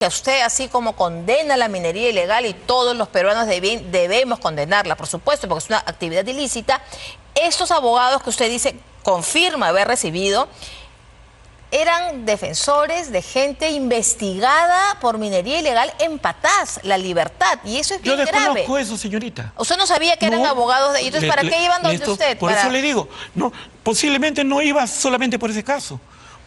Que usted, así como condena la minería ilegal, y todos los peruanos debemos condenarla, por supuesto, porque es una actividad ilícita, estos abogados que usted dice confirma haber recibido eran defensores de gente investigada por minería ilegal en Patás, La Libertad, y eso es bien grave. Yo desconozco eso, señorita. ¿Usted no sabía que eran abogados de... Entonces, ¿para qué iban donde usted? Por eso le digo, no, posiblemente no iba solamente por ese caso.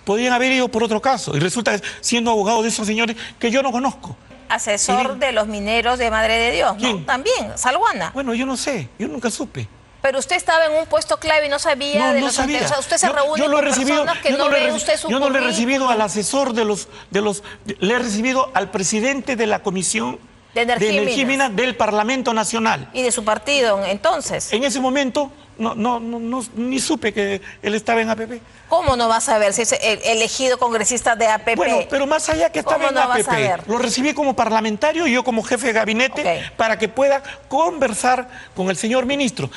Podían haber ido por otro caso y resulta siendo abogado de esos señores que yo no conozco. Asesor de los mineros de Madre de Dios, ¿no? ¿Quién? También, Salguana. Bueno, yo no sé, yo nunca supe. Pero usted estaba en un puesto clave y no sabía de los sabía. O sea, usted se reúne con personas que no ve usted su Yo no le he currículum. recibido al asesor le he recibido al presidente de la Comisión de Energía y Minas del Parlamento Nacional. ¿Y de su partido entonces? En ese momento ni supe que él estaba en APP. ¿Cómo no va a saber si es elegido congresista de APP? Bueno, pero más allá que estaba en APP, lo recibí como parlamentario y yo como jefe de gabinete para que pueda conversar con el señor ministro.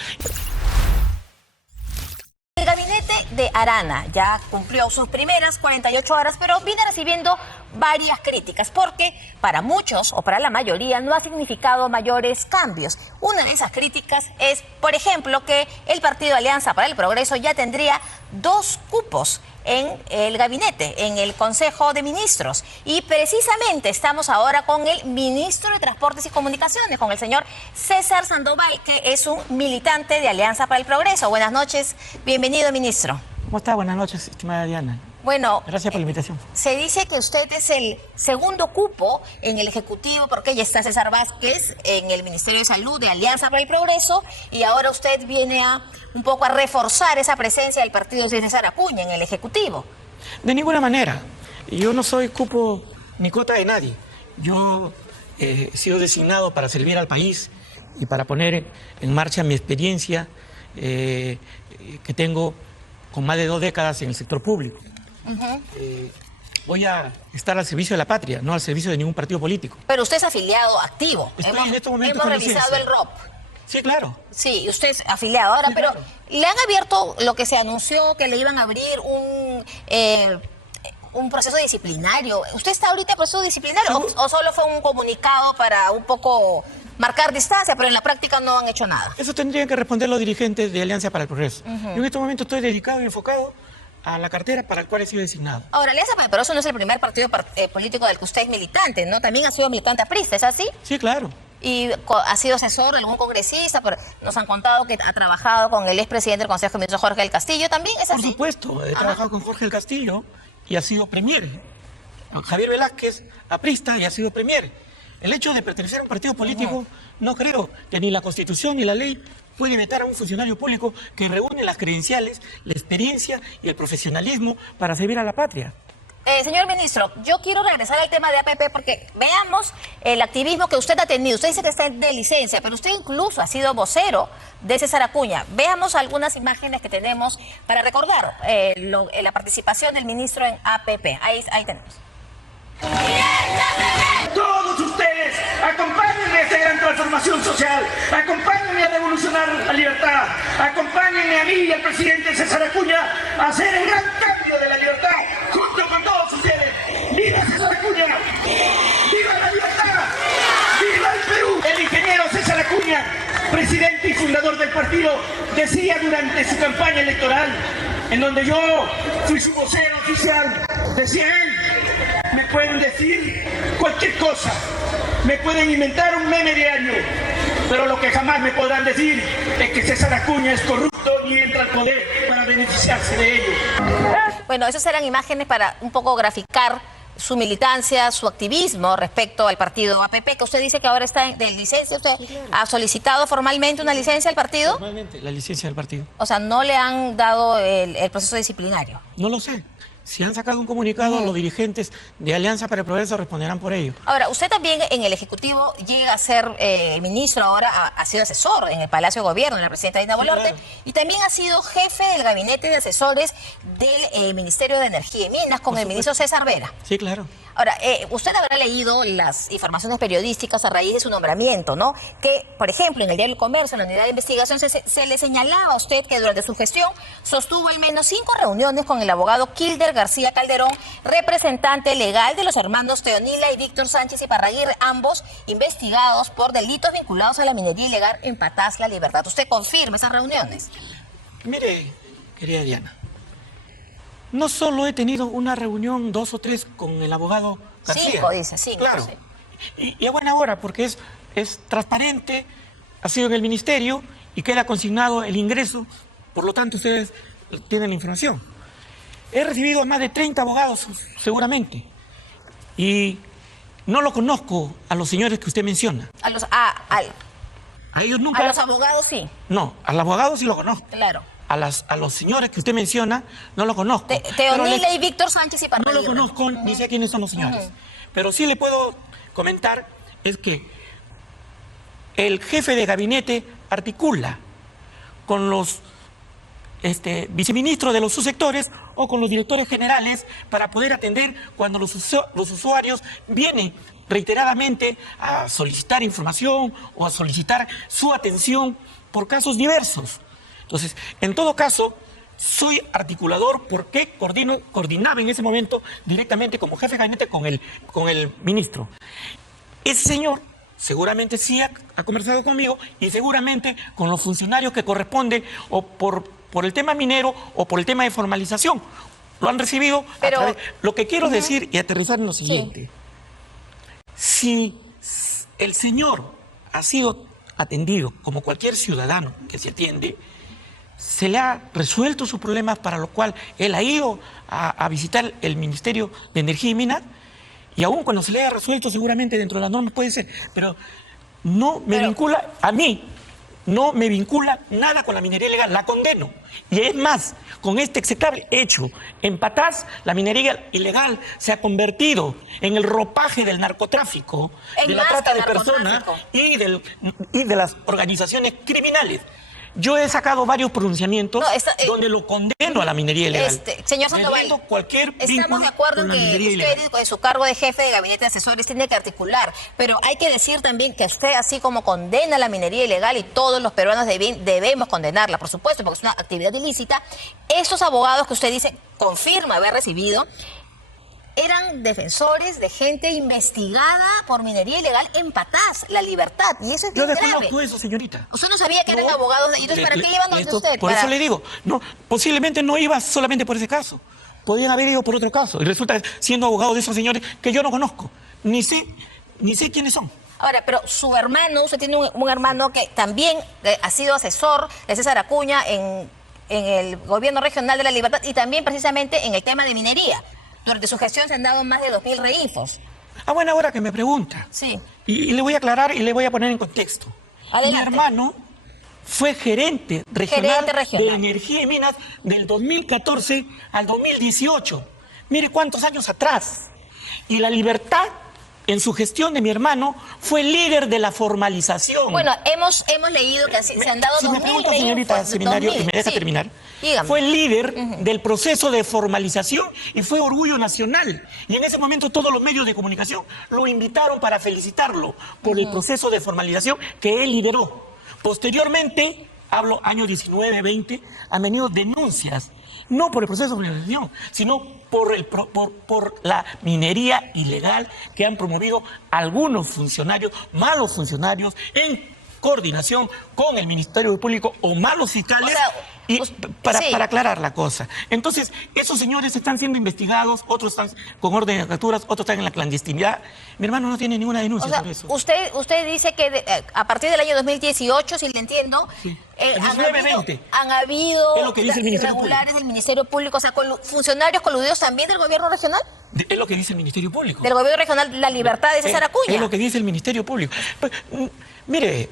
El gabinete de Arana ya cumplió sus primeras 48 horas, pero viene recibiendo varias críticas porque para muchos o para la mayoría no ha significado mayores cambios. Una de esas críticas es, por ejemplo, que el partido Alianza para el Progreso ya tendría 2 cupos en el gabinete, en el Consejo de Ministros. Y precisamente estamos ahora con el ministro de Transportes y Comunicaciones, con el señor César Sandoval, que es un militante de Alianza para el Progreso. Buenas noches, bienvenido, ministro. ¿Cómo está? Buenas noches, estimada Diana. Bueno, gracias por la invitación. Se dice que usted es el segundo cupo en el Ejecutivo, porque ya está César Vázquez en el Ministerio de Salud de Alianza para el Progreso, y ahora usted viene un poco a reforzar esa presencia del partido de César Acuña en el Ejecutivo. De ninguna manera. Yo no soy cupo ni cota de nadie. Yo he sido designado para servir al país y para poner en marcha mi experiencia que tengo con más de 2 décadas en el sector público. Voy a estar al servicio de la patria, no al servicio de ningún partido político. Pero usted es afiliado activo. Estoy en este momento hemos revisado el ROP. Sí, claro. Sí, usted es afiliado ahora, sí, pero claro. Le han abierto lo que se anunció, que le iban a abrir un proceso disciplinario. ¿Usted está ahorita en proceso disciplinario o solo fue un comunicado para un poco marcar distancia, pero en la práctica no han hecho nada? Eso tendrían que responder los dirigentes de Alianza para el Progreso. Yo en este momento estoy dedicado y enfocado a la cartera para la cual he sido designado. Ahora, Alianza para el Progreso no es el primer partido político del que usted es militante, ¿no? También ha sido militante aprista, ¿es así? Sí, claro. Y ha sido asesor de algún congresista, pero nos han contado que ha trabajado con el expresidente del Consejo de Ministros, Jorge del Castillo, ¿también es así? Por supuesto, he trabajado con Jorge del Castillo y ha sido premier. Javier Velázquez, aprista, y ha sido premier. El hecho de pertenecer a un partido político, no creo que ni la Constitución ni la ley puede vetar a un funcionario público que reúne las credenciales, la experiencia y el profesionalismo para servir a la patria. Señor ministro, yo quiero regresar al tema de APP porque veamos el activismo que usted ha tenido. Usted dice que está de licencia, pero usted incluso ha sido vocero de César Acuña. Veamos algunas imágenes que tenemos para recordar la participación del ministro en APP. Ahí tenemos. Todos ustedes, acompáñenme a esta gran transformación social, acompáñenme a revolucionar la libertad, acompáñenme a mí y al presidente César Acuña a hacer el gran cambio de la libertad, junto con todos ustedes. ¡Viva César Acuña! ¡Viva la libertad! ¡Viva el Perú! El ingeniero César Acuña, presidente y fundador del partido, decía durante su campaña electoral, en donde yo fui su vocero oficial, decía él: me pueden decir cualquier cosa, me pueden inventar un meme diario, pero lo que jamás me podrán decir es que César Acuña es corrupto y entra al poder para beneficiarse de ello. Bueno, esas eran imágenes para un poco graficar su militancia, su activismo respecto al partido APP, que usted dice que ahora está de licencia. ¿Usted ha solicitado formalmente una licencia al partido? Formalmente, la licencia del partido. O sea, ¿no le han dado el proceso disciplinario? No lo sé. Si han sacado un comunicado, los dirigentes de Alianza para el Progreso responderán por ello. Ahora, usted también en el Ejecutivo llega a ser ministro, ahora ha sido asesor en el Palacio de Gobierno, en la presidenta Dina Boluarte, claro. Y también ha sido jefe del gabinete de asesores del Ministerio de Energía y Minas con el ministro César Vera. Sí, claro. Ahora, usted habrá leído las informaciones periodísticas a raíz de su nombramiento, ¿no? Que, por ejemplo, en el diario El Comercio, en la unidad de investigación, se le señalaba a usted que durante su gestión sostuvo al menos 5 reuniones con el abogado Kilder García Calderón, representante legal de los hermanos Teonila y Víctor Sánchez Iparraguirre, ambos investigados por delitos vinculados a la minería ilegal en Patás, La Libertad. ¿Usted confirma esas reuniones? Mire, querida Diana, no solo he tenido una reunión, 2 o 3 con el abogado García. 5, dice, 5. Claro. Sí. Y a buena hora, porque es transparente, ha sido en el ministerio y queda consignado el ingreso, por lo tanto ustedes tienen la información. He recibido a más de 30 abogados, seguramente, y no lo conozco a los señores que usted menciona. A ellos nunca... los abogados sí. No, al abogado sí lo conozco. Claro. A los señores que usted menciona, no lo conozco. Teonila y Víctor Sánchez Iparraguirre. No lo conozco, ni sé quiénes son los señores. Pero sí le puedo comentar es que el jefe de gabinete articula con los viceministros de los subsectores o con los directores generales para poder atender cuando los usuarios vienen reiteradamente a solicitar información o a solicitar su atención por casos diversos. Entonces, en todo caso, soy articulador porque coordinaba en ese momento directamente como jefe de gabinete con el ministro. Ese señor seguramente sí ha conversado conmigo y seguramente con los funcionarios que corresponden o por el tema minero o por el tema de formalización. Lo han recibido. Pero, lo que quiero decir y aterrizar en lo siguiente. Sí. Si el señor ha sido atendido como cualquier ciudadano que se atiende, se le ha resuelto sus problemas, para lo cual él ha ido a visitar el Ministerio de Energía y Minas, y aún cuando se le haya resuelto, seguramente dentro de las normas puede ser, pero no me vincula a mí, no me vincula nada con la minería ilegal, la condeno. Y es más, con este execrable hecho, en Patás, la minería ilegal se ha convertido en el ropaje del narcotráfico, de la trata de personas y de las organizaciones criminales. Yo he sacado varios pronunciamientos donde lo condeno a la minería ilegal. Señor Sandoval, estamos de acuerdo en que usted, con su cargo de jefe de gabinete de asesores, tiene que articular, pero hay que decir también que usted, así como condena la minería ilegal, y todos los peruanos debemos condenarla, por supuesto, porque es una actividad ilícita, esos abogados que usted dice, confirma haber recibido, eran defensores de gente investigada por minería ilegal en Patás, La Libertad, y eso es bien grave. Yo desconozco eso, señorita. Usted no sabía que eran abogados de... Entonces, ¿para qué iban donde usted? Por eso le digo, no, posiblemente no iba solamente por ese caso, podían haber ido por otro caso, y resulta siendo abogado de esos señores que yo no conozco, ni sé quiénes son. Ahora, pero su hermano, usted tiene un hermano que también ha sido asesor de César Acuña en el gobierno regional de La Libertad y también precisamente en el tema de minería. Durante su gestión se han dado más de 2.000 reinfos. A buena hora que me pregunta. Sí. Y le voy a aclarar y le voy a poner en contexto. Adelante. Mi hermano fue gerente regional de Energía y Minas del 2014 al 2018. Mire cuántos años atrás. Y La Libertad, en su gestión de mi hermano, fue líder de la formalización. Bueno, hemos leído que se han dado 2.000 me pregunta, señorita Seminario, y me deja terminar. Dígame. Fue líder del proceso de formalización y fue orgullo nacional. Y en ese momento todos los medios de comunicación lo invitaron para felicitarlo por el proceso de formalización que él lideró. Posteriormente, hablo año 19, 20, han venido denuncias, no por el proceso de formalización, sino por la minería ilegal que han promovido algunos funcionarios, malos funcionarios, en coordinación con el Ministerio Público o malos fiscales, para aclarar la cosa. Entonces, esos señores están siendo investigados, otros están con orden de capturas, otros están en la clandestinidad. Mi hermano no tiene ninguna denuncia sobre eso. Usted dice que a partir del año 2018, si le entiendo, han habido es lo que dice el irregulares del Ministerio Público, o sea, con funcionarios coludidos también del gobierno regional. Es lo que dice el Ministerio Público. Del gobierno regional, La Libertad de César Acuña. Es lo que dice el Ministerio Público. Pues, mire,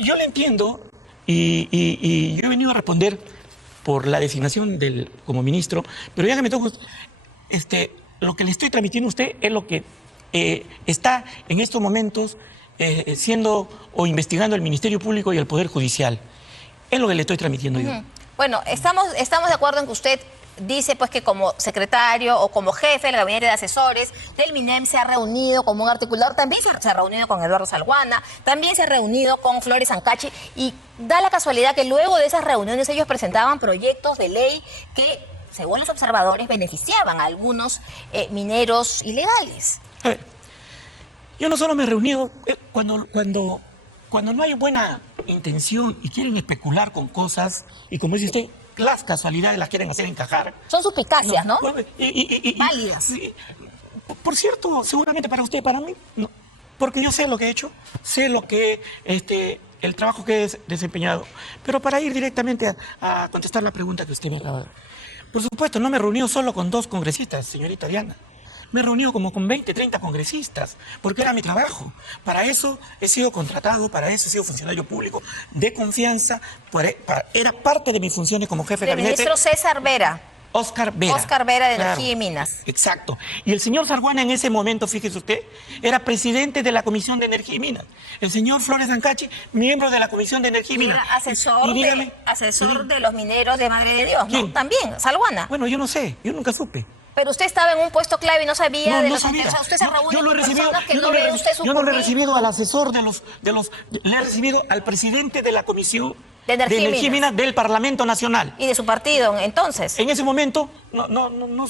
yo le entiendo y yo he venido a responder por la designación como ministro, pero ya que me toca, lo que le estoy transmitiendo a usted es lo que está en estos momentos siendo o investigando el Ministerio Público y el Poder Judicial. Es lo que le estoy transmitiendo yo. Bueno, estamos de acuerdo en que usted dice pues que como secretario o como jefe del gabinete de asesores del MINEM se ha reunido como un articulador, también se ha reunido con Eduardo Salguana, también se ha reunido con Flores Ancachi, y da la casualidad que luego de esas reuniones ellos presentaban proyectos de ley que, según los observadores, beneficiaban a algunos mineros ilegales. A ver, yo no solo me he reunido cuando no hay buena intención y quieren especular con cosas, y como dice usted, las casualidades las quieren hacer encajar. Son suspicacias, ¿no? Válidas. Por cierto, seguramente para usted, para mí, no, porque yo sé lo que he hecho, sé lo que el trabajo que he desempeñado. Pero para ir directamente a contestar la pregunta que usted me acaba de dar. Por supuesto, no me he reunido solo con 2 congresistas, señorita Diana. Me he reunido como con 20, 30 congresistas, porque era mi trabajo. Para eso he sido contratado, para eso he sido funcionario público de confianza, era parte de mis funciones como jefe de El gabinete. ministro César Vera. Oscar Vera. Oscar Vera de Claro, Energía y Minas. Exacto. Y el señor Salguana en ese momento, fíjese usted, era presidente de la Comisión de Energía y Minas. El señor Flores Ancachi, miembro de la Comisión de Energía y Minas. Era asesor de los mineros de Madre de Dios, ¿no? ¿Quién? También, Salguana. Bueno, yo no sé, yo nunca supe. Pero usted estaba en un puesto clave y no sabía de No los sabía. intereses. Usted se reúne Yo lo he con recibido, personas que yo no no ve le- usted su yo no le he currículum. recibido al asesor le he recibido al presidente de la Comisión De Energía y y Minas del Parlamento Nacional. Y de su partido, entonces. En ese momento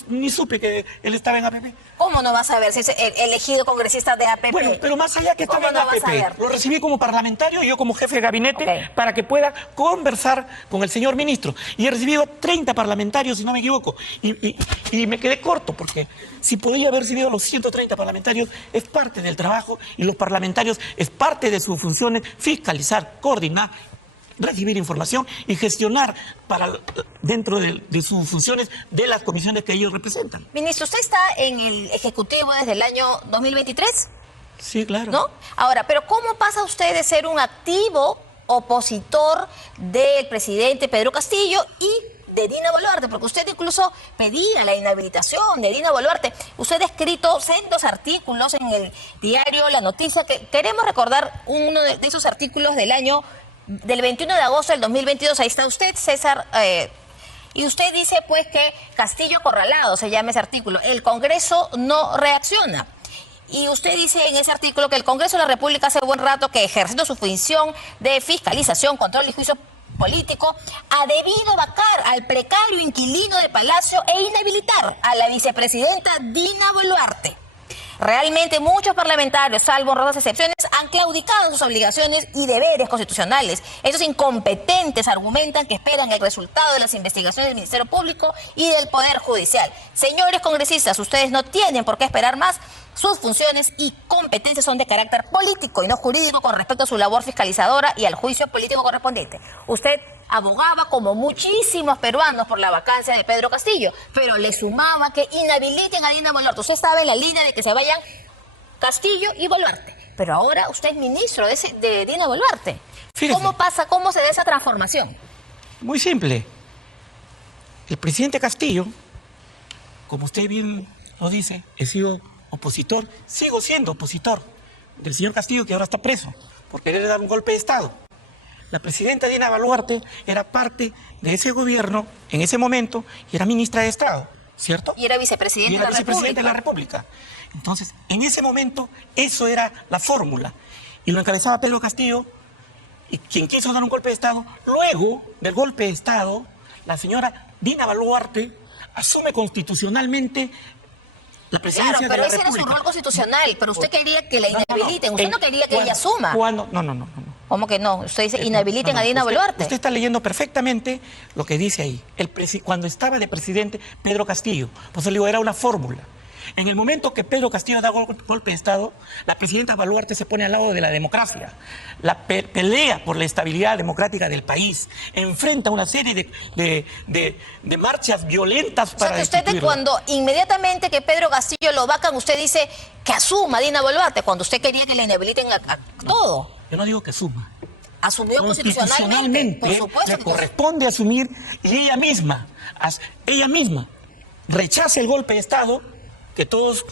ni supe que él estaba en APP. ¿Cómo no vas a ver si es elegido congresista de APP? Bueno, pero más allá que estaba ¿Cómo en no vas a APP, ver? lo recibí como parlamentario y yo como jefe de gabinete Ok. para que pueda conversar con el señor ministro. Y he recibido 30 parlamentarios, si no me equivoco, y me quedé corto porque si podía haber recibido los 130 parlamentarios es parte del trabajo, y los parlamentarios es parte de sus funciones fiscalizar, coordinar, recibir información y gestionar dentro de sus funciones de las comisiones que ellos representan. Ministro, usted está en el Ejecutivo desde el año 2023, Sí, claro. ¿no? Ahora, pero ¿cómo pasa usted de ser un activo opositor del presidente Pedro Castillo y de Dina Boluarte? Porque usted incluso pedía la inhabilitación de Dina Boluarte. Usted ha escrito sendos artículos en el diario La Noticia, que queremos recordar uno de esos artículos del 21 de agosto del 2022. Ahí está usted, César, y usted dice pues que Castillo acorralado, se llama ese artículo. El Congreso no reacciona. Y usted dice en ese artículo que el Congreso de la República hace buen rato que, ejerciendo su función de fiscalización, control y juicio político, ha debido vacar al precario inquilino del Palacio e inhabilitar a la vicepresidenta Dina Boluarte. Realmente muchos parlamentarios, salvo honrosas excepciones, han claudicado en sus obligaciones y deberes constitucionales. Esos incompetentes argumentan que esperan el resultado de las investigaciones del Ministerio Público y del Poder Judicial. Señores congresistas, ustedes no tienen por qué esperar más. Sus funciones y competencias son de carácter político y no jurídico con respecto a su labor fiscalizadora y al juicio político correspondiente. Usted abogaba, como muchísimos peruanos, por la vacancia de Pedro Castillo, pero le sumaba que inhabiliten a Dina Boluarte. Usted estaba en la línea de que se vayan Castillo y Boluarte, pero ahora usted es ministro de Dina Boluarte. Fíjese. ¿Cómo se da esa transformación? Muy simple. El presidente Castillo, como usted bien lo dice, he sido opositor, sigo siendo opositor del señor Castillo, que ahora está preso por querer dar un golpe de Estado. La presidenta Dina Boluarte era parte de ese gobierno en ese momento y era ministra de Estado, ¿cierto? Y era vicepresidente Y era de la vicepresidente de la República. República. Entonces, en ese momento, eso era la fórmula. Y lo encabezaba Pedro Castillo, y quien quiso dar un golpe de Estado. Luego del golpe de Estado, la señora Dina Boluarte asume constitucionalmente la presidencia Claro, pero de la ese era su República. rol constitucional, pero usted quería que la No, no, no. inhabiliten, usted no quería que ella asuma. No. ¿Cómo que no? Usted dice inhabiliten No, a Dina usted- Boluarte. Usted está leyendo perfectamente lo que dice ahí. Cuando estaba de presidente Pedro Castillo, pues le digo, era una fórmula. En el momento que Pedro Castillo da golpe de Estado, la presidenta Boluarte se pone al lado de la democracia, pelea por la estabilidad democrática del país, enfrenta una serie de marchas violentas O sea, para que usted destituirlo. cuando inmediatamente que Pedro Castillo lo vacan, usted dice que asuma a Dina Boluarte, cuando usted quería que le inhabiliten a todo. Yo no digo que suma. Asumió constitucionalmente. Por supuesto le que corresponde asumir, y ella misma rechaza el golpe de Estado, que todos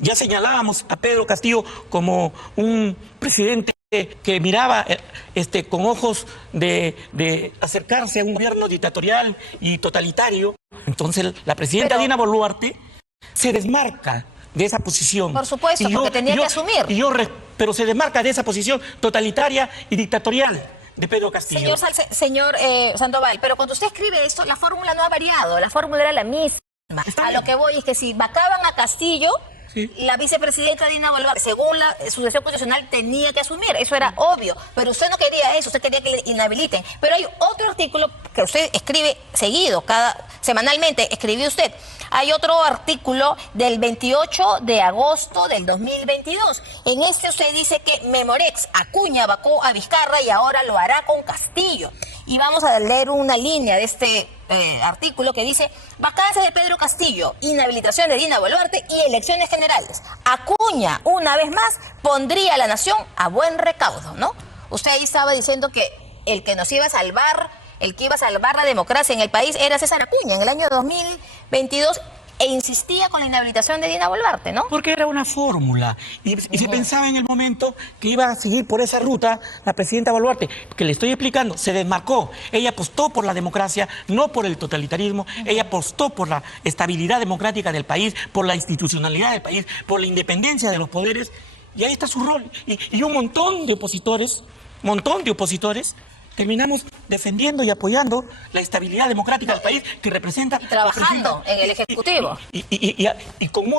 ya señalábamos a Pedro Castillo como un presidente que miraba con ojos de acercarse a un gobierno dictatorial y totalitario. Entonces la presidenta Dina Boluarte se desmarca de esa posición. Por supuesto, porque tenía que asumir. Pero se desmarca de esa posición totalitaria y dictatorial de Pedro Castillo. Señor Sandoval, pero cuando usted escribe esto, la fórmula no ha variado, la fórmula era la misma. A lo que voy es que si vacaban a Castillo, sí, la vicepresidenta Dina Boluarte, según la sucesión constitucional, tenía que asumir. Eso era obvio. Pero usted no quería eso, usted quería que le inhabiliten. Pero hay otro artículo que usted escribe seguido, semanalmente, escribió usted. Hay otro artículo del 28 de agosto del 2022. En este usted dice que Memorex, Acuña vacó a Vizcarra y ahora lo hará con Castillo. Y vamos a leer una línea de este artículo que dice: vacancia de Pedro Castillo, inhabilitación de Dina Boluarte y elecciones generales. Acuña, una vez más, pondría a la nación a buen recaudo, ¿no? Usted ahí estaba diciendo que el que nos iba a salvar, el que iba a salvar la democracia en el país era César Acuña en el año 2022 e insistía con la inhabilitación de Dina Boluarte, ¿no? Porque era una fórmula y se pensaba en el momento que iba a seguir por esa ruta la presidenta Boluarte, que le estoy explicando, se desmarcó. Ella apostó por la democracia, no por el totalitarismo. Ella apostó por la estabilidad democrática del país, por la institucionalidad del país, por la independencia de los poderes, y ahí está su rol. Y un montón de opositores, terminamos defendiendo y apoyando la estabilidad democrática del país que representa... Y trabajando en el Ejecutivo. Y con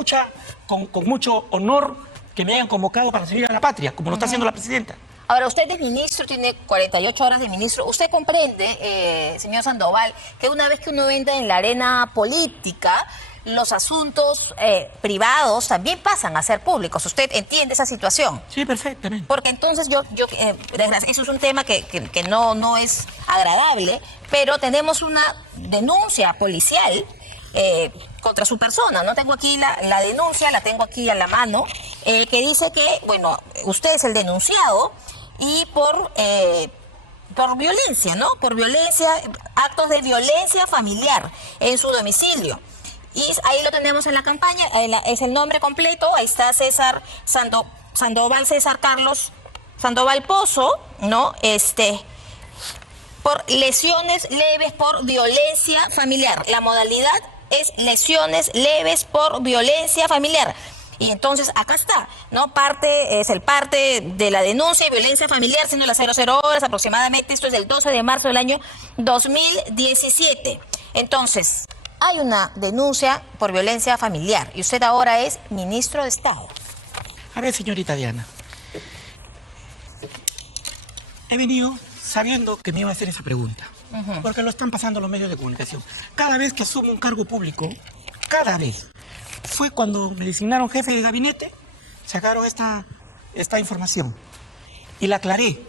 mucho honor que me hayan convocado para servir a la patria, como lo está haciendo la presidenta. Ahora, usted es ministro, tiene 48 horas de ministro. Usted comprende, señor Sandoval, que una vez que uno entra en la arena política, los asuntos privados también pasan a ser públicos. ¿Usted entiende esa situación? Sí, perfectamente. Porque entonces eso es un tema que no es agradable, pero tenemos una denuncia policial contra su persona. No tengo aquí la denuncia, la tengo aquí a la mano, que dice que, bueno, usted es el denunciado y por violencia, ¿no? Por violencia, actos de violencia familiar en su domicilio. Y ahí lo tenemos en la campaña, es el nombre completo, ahí está Sandoval César Carlos Sandoval Pozo, ¿no? Por lesiones leves por violencia familiar. La modalidad es lesiones leves por violencia familiar. Y entonces acá está, ¿no? Es el parte de la denuncia de violencia familiar, siendo las 00 horas aproximadamente. Esto es del 12 de marzo del año 2017. Entonces, hay una denuncia por violencia familiar y usted ahora es ministro de Estado. A ver, señorita Diana, he venido sabiendo que me iba a hacer esa pregunta, porque lo están pasando los medios de comunicación. Cada vez que asumo un cargo público, cada vez, fue cuando me designaron jefe de gabinete, sacaron esta información y la aclaré.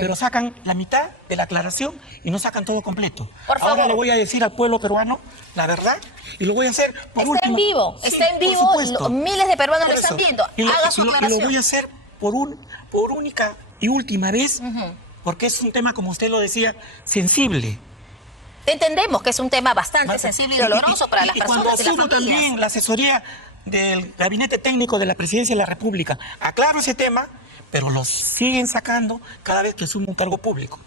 Pero sacan la mitad de la aclaración y no sacan todo completo. Por favor. Ahora le voy a decir al pueblo peruano la verdad y lo voy a hacer por último. Está en vivo, miles de peruanos lo están viendo. Haga su aclaración. Y lo voy a hacer por única y última vez, porque es un tema, como usted lo decía, sensible. Entendemos que es un tema bastante sensible y doloroso para las personas y las familias. Cuando asumo también la asesoría del Gabinete Técnico de la Presidencia de la República, aclaro ese tema, pero los siguen sacando cada vez que asume un cargo público.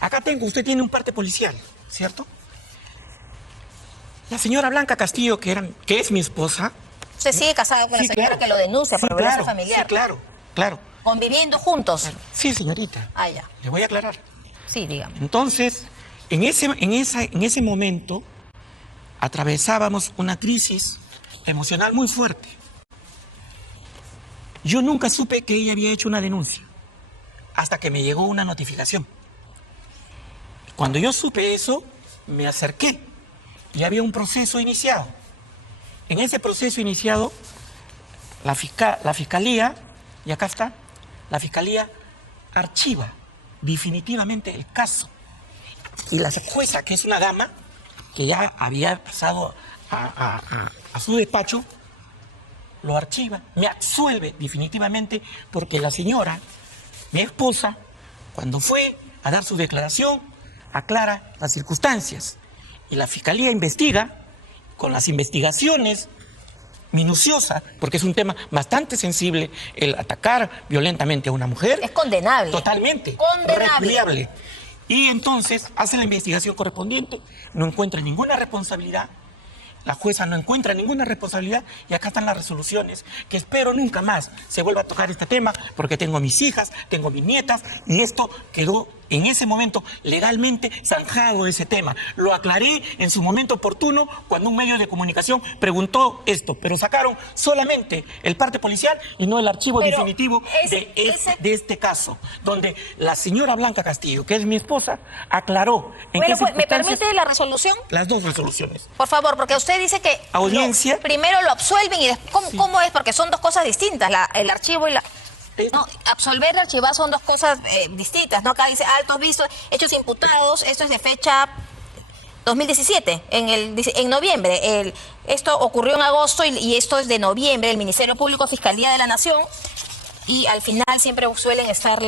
Acá usted tiene un parte policial, ¿cierto? La señora Blanca Castillo, que es mi esposa... Usted sigue casado con la señora que lo denuncia por violencia familiar. Sí, claro. ¿Conviviendo juntos? Claro. Sí, señorita. Ah, ya. Le voy a aclarar. Sí, dígame. Entonces, en ese momento, atravesábamos una crisis emocional muy fuerte. Yo nunca supe que ella había hecho una denuncia, hasta que me llegó una notificación. Cuando yo supe eso, me acerqué y había un proceso iniciado. En ese proceso iniciado, la Fiscalía, y acá está, la Fiscalía archiva definitivamente el caso. Y la jueza, que es una dama, que ya había pasado a su despacho, lo archiva, me absuelve definitivamente porque la señora, mi esposa, cuando fue a dar su declaración, aclara las circunstancias. Y la Fiscalía investiga, con las investigaciones minuciosa, porque es un tema bastante sensible, el atacar violentamente a una mujer. Es condenable. Totalmente. Condenable. Repudiable. Y entonces hace la investigación correspondiente, no encuentra ninguna responsabilidad. La jueza no encuentra ninguna responsabilidad y acá están las resoluciones, que espero nunca más se vuelva a tocar este tema, porque tengo mis hijas, tengo mis nietas, y esto quedó en ese momento legalmente zanjado ese tema. Lo aclaré en su momento oportuno cuando un medio de comunicación preguntó esto, pero sacaron solamente el parte policial y no el archivo definitivo de este caso, donde la señora Blanca Castillo, que es mi esposa, aclaró en qué Pues, ¿me circunstancias. permite la resolución? Las dos resoluciones. Por favor, porque usted dice que Audiencia. primero lo absuelven y después, ¿cómo es? Porque son dos cosas distintas, el archivo y la... No, absolver y archivar son dos cosas distintas, ¿no? Acá dice altos vistos, hechos imputados, esto es de fecha 2017, en noviembre. Esto ocurrió en agosto y esto es de noviembre, el Ministerio Público, Fiscalía de la Nación, y al final siempre suelen estar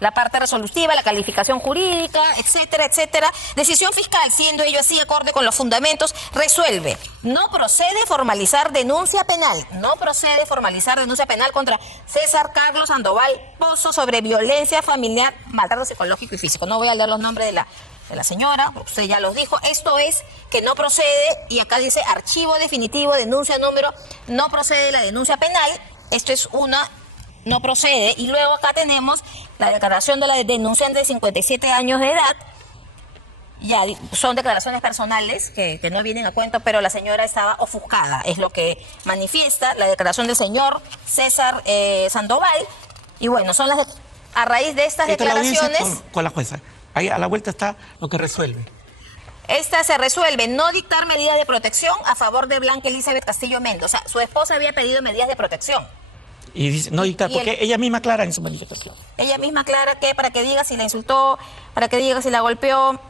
la parte resolutiva, la calificación jurídica, etcétera, etcétera. Decisión fiscal, siendo ello así acorde con los fundamentos, resuelve. No procede formalizar denuncia penal. No procede formalizar denuncia penal contra César Carlos Sandoval Pozo sobre violencia familiar, maltrato psicológico y físico. No voy a leer los nombres de la señora, usted ya los dijo. Esto es que no procede, y acá dice archivo definitivo, denuncia número, no procede la denuncia penal. Esto es no procede. Y luego acá tenemos la declaración de la denunciante de 57 años de edad. Ya son declaraciones personales que no vienen a cuento, pero la señora estaba ofuscada, es lo que manifiesta la declaración del señor César Sandoval. Y bueno, son a raíz de estas declaraciones... Con la jueza. Ahí a la vuelta está lo que resuelve. Esta se resuelve: no dictar medidas de protección a favor de Blanca Elizabeth Castillo Mendoza. Su esposa había pedido medidas de protección. Y dice, no dictar, porque ella misma aclara en su manifestación. Ella misma aclara que para que diga si la insultó, para que diga si la golpeó,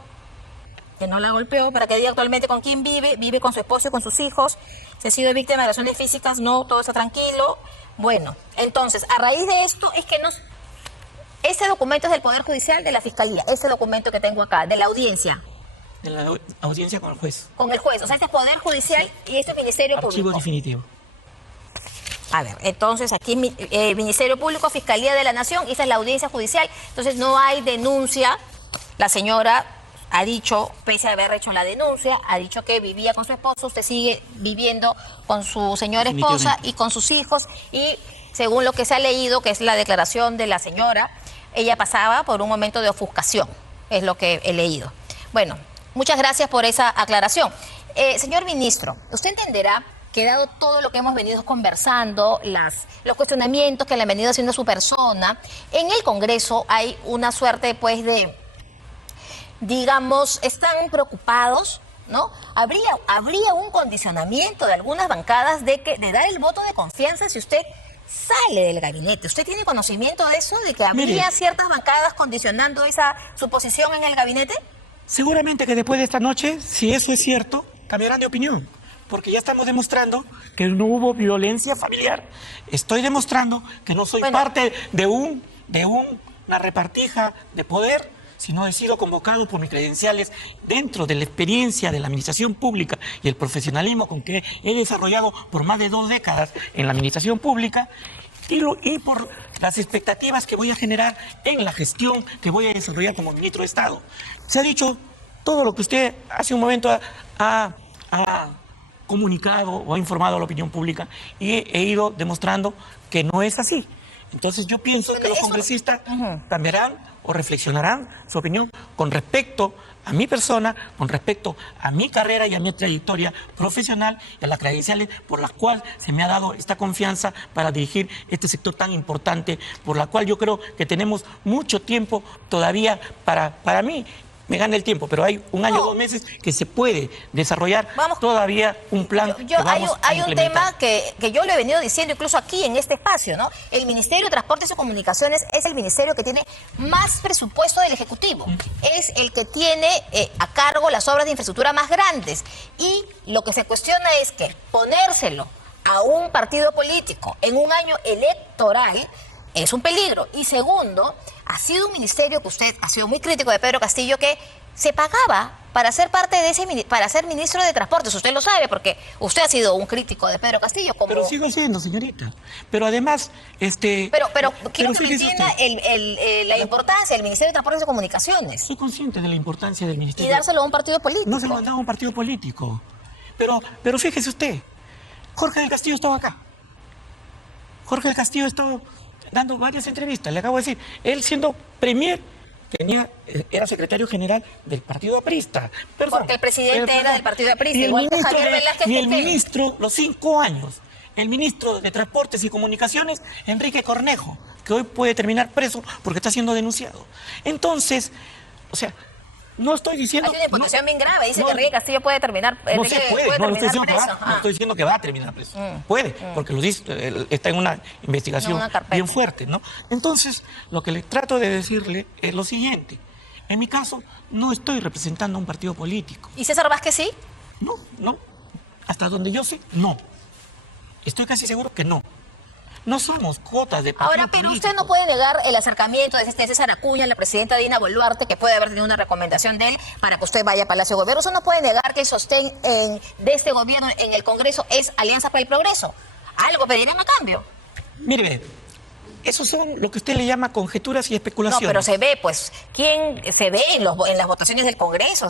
que no la golpeó, para que diga actualmente con quién vive con su esposo y con sus hijos, si ha sido víctima de agresiones físicas, no, todo está tranquilo. Bueno, entonces, a raíz de esto es que este documento es del Poder Judicial, de la Fiscalía, este documento que tengo acá, de la audiencia. De la audiencia con el juez. Con el juez, o sea, este es Poder Judicial y este es Ministerio Público. Archivo definitivo. A ver, entonces aquí Ministerio Público, Fiscalía de la Nación, y esa es la audiencia judicial. Entonces no hay denuncia. La señora ha dicho, pese a haber hecho la denuncia, ha dicho que vivía con su esposo. Usted sigue viviendo con su señora esposa y con sus hijos. Y según lo que se ha leído, que es la declaración de la señora, ella pasaba por un momento de ofuscación. Es lo que he leído. Bueno, muchas gracias por esa aclaración. Señor ministro, usted entenderá que dado todo lo que hemos venido conversando, los cuestionamientos que le han venido haciendo a su persona, en el Congreso hay una suerte, pues, digamos, están preocupados, ¿no? Habría un condicionamiento de algunas bancadas de dar el voto de confianza si usted sale del gabinete. ¿Usted tiene conocimiento de eso, de que habría ciertas bancadas condicionando su posición en el gabinete? Seguramente que después de esta noche, si eso es cierto, cambiarán de opinión. Porque ya estamos demostrando que no hubo violencia familiar. Estoy demostrando que no soy parte de una repartija de poder, sino he sido convocado por mis credenciales dentro de la experiencia de la administración pública y el profesionalismo con que he desarrollado por más de 2 décadas en la administración pública, y por las expectativas que voy a generar en la gestión que voy a desarrollar como ministro de Estado. Se ha dicho todo lo que usted hace un momento ha comunicado o ha informado a la opinión pública, y he ido demostrando que no es así. Entonces yo pienso que los congresistas cambiarán o reflexionarán su opinión con respecto a mi persona, con respecto a mi carrera y a mi trayectoria profesional y a las credenciales por las cuales se me ha dado esta confianza para dirigir este sector tan importante, por la cual yo creo que tenemos mucho tiempo todavía para mí. Me gana el tiempo, pero hay un año, 2 meses que se puede desarrollar todavía un plan que vamos a hay un tema que yo le he venido diciendo incluso aquí en este espacio, ¿no? El Ministerio de Transportes y Comunicaciones es el ministerio que tiene más presupuesto del Ejecutivo. Es el que tiene a cargo las obras de infraestructura más grandes. Y lo que se cuestiona es que ponérselo a un partido político en un año electoral es un peligro. Y segundo, ha sido un ministerio que usted ha sido muy crítico de Pedro Castillo, que se pagaba para ser parte de para ser ministro de Transportes. Usted lo sabe porque usted ha sido un crítico de Pedro Castillo. Pero sigo siendo, señorita. Pero además, Pero quiero que me fíjese entienda usted, la importancia del Ministerio de Transportes y Comunicaciones. soy consciente de la importancia del ministerio. Y dárselo a un partido político. No se lo han dado a un partido político. Pero fíjese usted, Jorge del Castillo estaba acá. Jorge del Castillo estaba dando varias entrevistas, le acabo de decir. Él siendo premier era secretario general del partido aprista. Porque el presidente era del partido aprista, igual que Javier Velázquez. Y el ministro, los 5 años, el ministro de Transportes y Comunicaciones, Enrique Cornejo, que hoy puede terminar preso porque está siendo denunciado. Entonces, o sea, no estoy diciendo... Hay una imputación bien grave, dice que Enrique Castillo puede terminar No se puede, no estoy diciendo preso. no estoy diciendo que va a terminar preso. Puede, porque lo dice, está en una investigación bien fuerte, ¿no? Entonces, lo que le trato de decirle es lo siguiente. En mi caso, no estoy representando a un partido político. ¿Y César Vázquez sí? No. Hasta donde yo sé, no. Estoy casi seguro que no. No somos cuotas de partido Ahora, pero político. usted no puede negar el acercamiento de César Acuña, la presidenta Dina Boluarte, que puede haber tenido una recomendación de él para que usted vaya a Palacio de Gobierno. Usted no puede negar que el sostén de este gobierno en el Congreso es Alianza para el Progreso. Algo pedirán a cambio. Mire, esos son lo que usted le llama conjeturas y especulaciones. No, pero se ve, pues, ¿quién se ve en las votaciones del Congreso,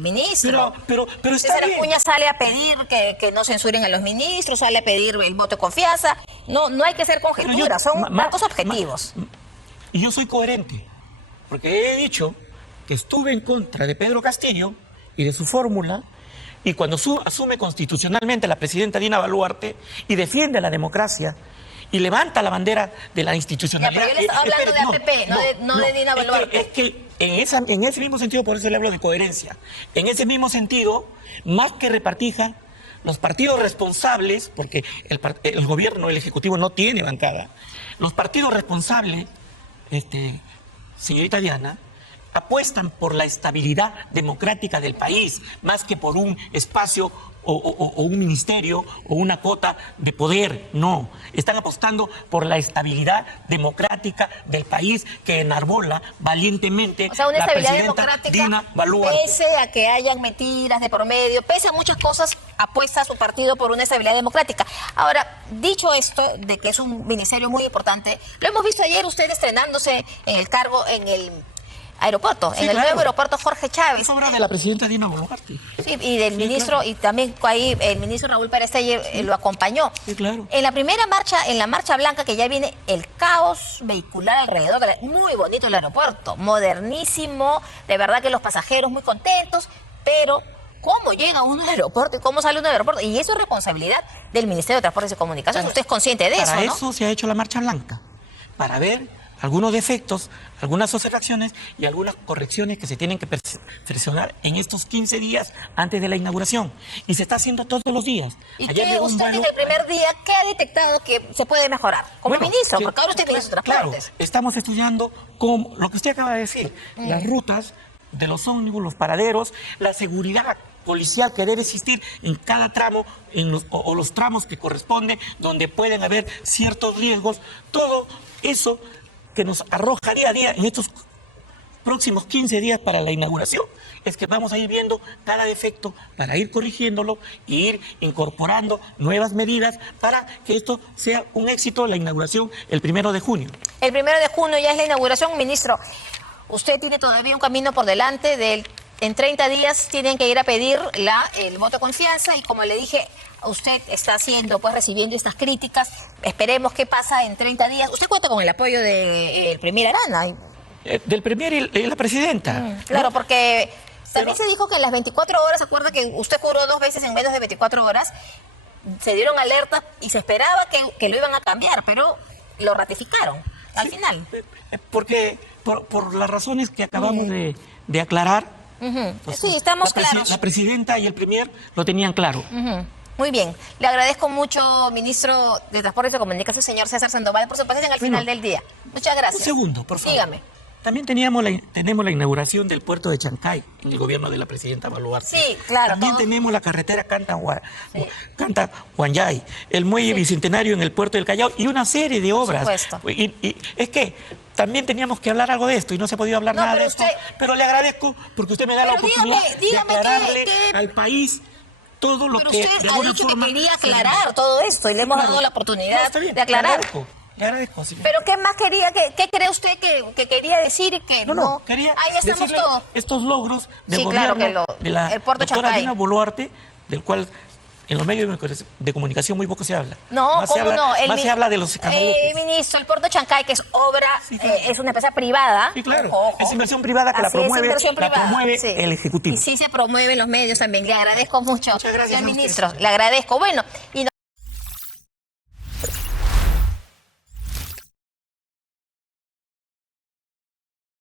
ministro? Pero está César bien. Acuña sale a pedir que no censuren a los ministros, sale a pedir el voto de confianza. No hay que ser conjeturas, son datos objetivos. Y yo soy coherente, porque he dicho que estuve en contra de Pedro Castillo y de su fórmula, y cuando asume constitucionalmente la presidenta Dina Boluarte y defiende la democracia y levanta la bandera de la institucionalidad. Ya, pero yo le estaba hablando de APP, no de Dina Boluarte. Es que en ese mismo sentido, por eso le hablo de coherencia, en ese mismo sentido, más que repartija, los partidos responsables, porque el gobierno, el Ejecutivo no tiene bancada, los partidos responsables, señorita Diana, apuestan por la estabilidad democrática del país, más que por un espacio o un ministerio o una cuota de poder. No, están apostando por la estabilidad democrática del país que enarbola valientemente una la estabilidad presidenta democrática, Dina Boluarte. pese a que hayan mentiras de por medio, pese a muchas cosas, apuesta a su partido por una estabilidad democrática. Ahora, dicho esto, de que es un ministerio muy importante, lo hemos visto ayer usted estrenándose en el cargo en el aeropuerto, Sí, en el claro. nuevo aeropuerto Jorge Chávez. Es obra de la presidenta Dina Boluarte. Sí, y del ministro, claro. y también ahí el ministro Raúl Pérez Teller lo acompañó. Sí, claro. En la primera marcha, en la marcha blanca, que ya viene el caos vehicular alrededor, muy bonito el aeropuerto, modernísimo, de verdad que los pasajeros muy contentos, pero ¿cómo llega uno al aeropuerto y cómo sale uno del aeropuerto? Y eso es responsabilidad del Ministerio de Transportes y Comunicaciones. Usted es consciente de eso, Para ¿no? eso se ha hecho la marcha blanca, para ver algunos defectos, algunas observaciones y algunas correcciones que se tienen que perfeccionar en estos 15 días antes de la inauguración. Y se está haciendo todos los días. ¿Y Ayer qué llegó un usted vuelo- desde el primer día, qué ha detectado que se puede mejorar? Como Bueno, ministro, sí, porque ahora usted es ministro de Claro, Transportes. estamos estudiando como lo que usted acaba de decir, las rutas de los ómnibus, los paraderos, la seguridad policial que debe existir en cada tramo o los tramos que corresponden, donde pueden haber ciertos riesgos. Todo eso que nos arroja día a día en estos próximos 15 días para la inauguración, es que vamos a ir viendo cada defecto para ir corrigiéndolo e ir incorporando nuevas medidas para que esto sea un éxito, la inauguración el 1 de junio. El 1 de junio ya es la inauguración, ministro. Usted tiene todavía un camino por delante. En 30 días tienen que ir a pedir el voto de confianza y como le dije, usted está recibiendo estas críticas. Esperemos qué pasa en 30 días. Usted cuenta con el apoyo del premier Arana. Del premier y la presidenta. Claro, ¿no? porque también se dijo que en las 24 horas, ¿se acuerda que usted juró 2 veces en menos de 24 horas? Se dieron alertas y se esperaba que lo iban a cambiar, pero lo ratificaron al final. Porque por las razones que acabamos de aclarar, pues, Sí, estamos claros. la presidenta y el premier lo tenían claro. Muy bien. Le agradezco mucho, ministro de Transportes y Comunicaciones, señor César Sandoval, por su presencia al final del día. Muchas gracias. Un segundo, por favor. Dígame. También tenemos la inauguración del puerto de Chancay en el gobierno de la presidenta Boluarte. Sí, claro, También todo. tenemos la carretera Canta-Huanyay, el muelle bicentenario en el puerto del Callao y una serie de obras. supuesto. Y es que también teníamos que hablar algo de esto y no se ha podido hablar No, nada pero de esto. usted- Pero le agradezco porque usted me da la Pero oportunidad dígame de aclararle qué- al país todo lo Pero que usted de ha alguna dicho forma... que quería aclarar todo esto y le hemos Claro. dado la No, oportunidad está bien, de aclarar. Le agradezco, señor. Pero ¿qué más quería? ¿Qué cree usted que quería decir? Que No, quería Ahí estamos decirle todos. estos logros del Sí, claro, gobierno que de la el puerto doctora Chancay. Dina Boluarte, del cual en los medios de comunicación muy poco se habla. No, Más se ¿cómo habla, no? Más se habla de los escándalos. Ministro, el puerto Chancay, que es obra, Sí, claro. es una empresa privada. Sí, claro. Ojo, ojo. Es inversión privada que la Así es, promueve, inversión la privada, promueve sí. el Ejecutivo. Y sí se promueve en los medios también. Le agradezco mucho, Muchas gracias señor a usted. ministro. Le agradezco. Bueno, y